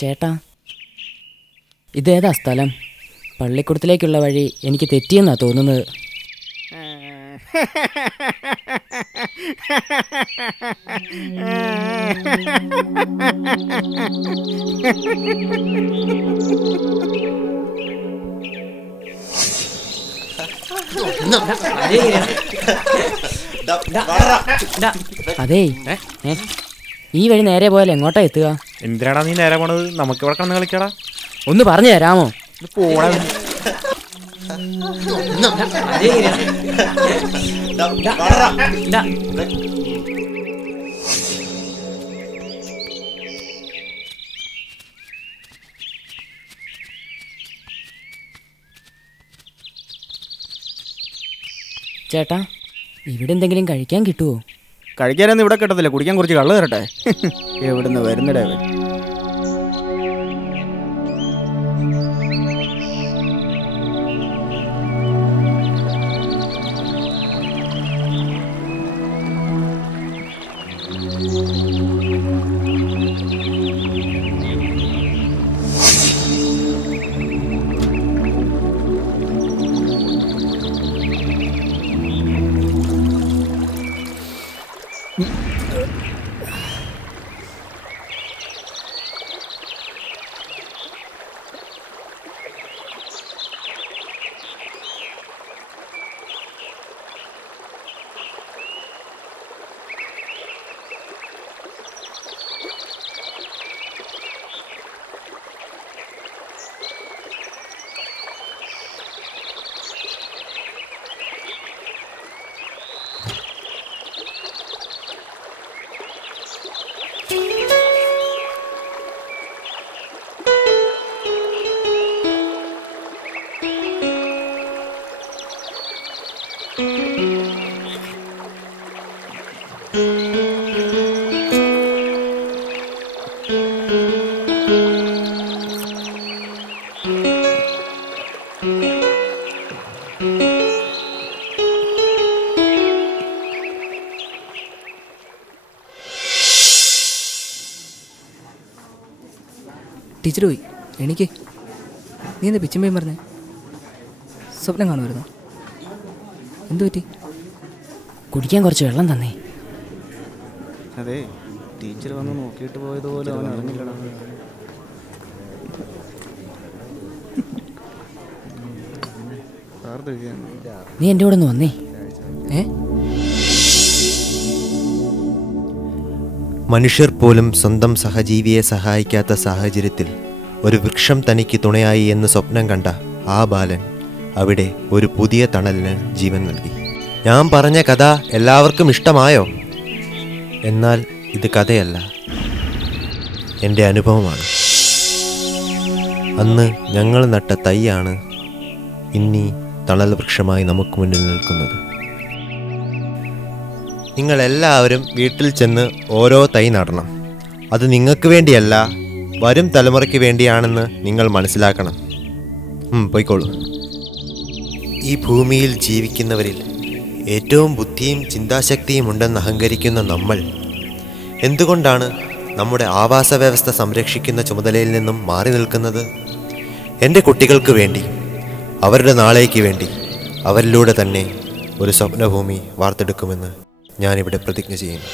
ചേട്ടാ, ഇതേതാ സ്ഥലം? പള്ളിക്കൂടത്തിലേക്കുള്ള വഴി എനിക്ക് തെറ്റിയെന്നാ തോന്നുന്നത്. അതേ, ഈ വഴി നേരെ പോയാൽ എങ്ങോട്ടാ എത്തുക? എന്തിനാടാ നീ നേരെ പോണത്? നമുക്ക് ഇവിടെ കണ്ണ് കളിക്കടാ. ഒന്ന് പറഞ്ഞു തരാമോ? ചേട്ടാ, ഇവിടെ എന്തെങ്കിലും കഴിക്കാൻ കിട്ടുമോ? കഴിക്കാനൊന്നും ഇവിടെ കിട്ടത്തില്ല. കുടിക്കാൻ കുറച്ച് കള്ള് തരട്ടെ. എവിടുന്ന് വരുന്നിടേ? ടീച്ചർ പോയി. എനിക്ക് നീ എന്താ പിച്ചുമ്പയും പറഞ്ഞേ? സ്വപ്നം കാണുമായിരുന്നു. എന്തു പറ്റി? കുടിക്കാൻ കുറച്ച് വെള്ളം തന്നേ. അതെ, ടീച്ചർ വന്ന് നോക്കിയിട്ട് പോയതുപോലെ അവൻ അറിഞ്ഞില്ലടാ. നീ എൻ്റെ കൂടെ ഒന്ന് വന്നേ. മനുഷ്യർ പോലും സ്വന്തം സഹജീവിയെ സഹായിക്കാത്ത സാഹചര്യത്തിൽ ഒരു വൃക്ഷം തനിക്ക് തുണയായി എന്ന് സ്വപ്നം കണ്ട ആ ബാലൻ അവിടെ ഒരു പുതിയ തണലിന് ജീവൻ നൽകി. ഞാൻ പറഞ്ഞ കഥ എല്ലാവർക്കും ഇഷ്ടമായോ? എന്നാൽ ഇത് കഥയല്ല, എൻ്റെ അനുഭവമാണ്. അന്ന് ഞങ്ങൾ നട്ട തൈയാണ് ഇന്നീ തണൽ വൃക്ഷമായി നമുക്ക് മുന്നിൽ നിൽക്കുന്നത്. നിങ്ങളെല്ലാവരും വീട്ടിൽ ചെന്ന് ഓരോ തൈ നടണം. അത് നിങ്ങൾക്ക് വേണ്ടിയല്ല, വരും തലമുറയ്ക്ക് വേണ്ടിയാണെന്ന് നിങ്ങൾ മനസ്സിലാക്കണം. പോയിക്കോളൂ. ഈ ഭൂമിയിൽ ജീവിക്കുന്നവരിൽ ഏറ്റവും ബുദ്ധിയും ചിന്താശക്തിയും ഉണ്ടെന്ന് അഹങ്കരിക്കുന്ന നമ്മൾ എന്തുകൊണ്ടാണ് നമ്മുടെ ആവാസ വ്യവസ്ഥ സംരക്ഷിക്കുന്ന ചുമതലയിൽ നിന്നും മാറി നിൽക്കുന്നത്? എൻ്റെ കുട്ടികൾക്ക് വേണ്ടി, അവരുടെ നാളേക്ക് വേണ്ടി, അവരിലൂടെ തന്നെ ഒരു സ്വപ്നഭൂമി വാർത്തെടുക്കുമെന്ന് ഞാനിവിടെ പ്രതിജ്ഞ ചെയ്യുന്നു.